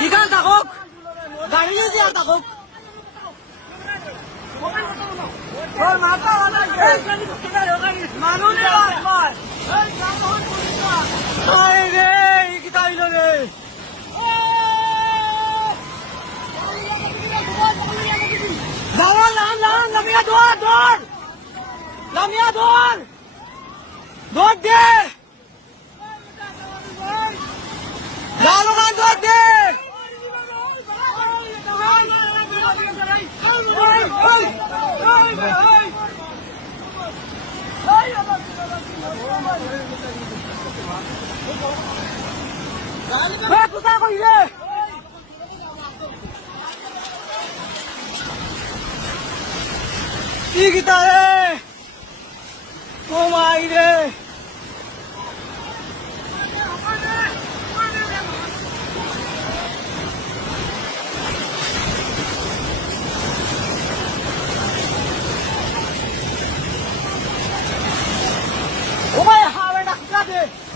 ঠিকান থাকুক গাড়ি যদি আর থাকুক মানুষ লাম লামিয়া দৌড় দৌড়। লামিয়া দৌড়। দৌড় দে। 生きたねお前で。お前はめなくかで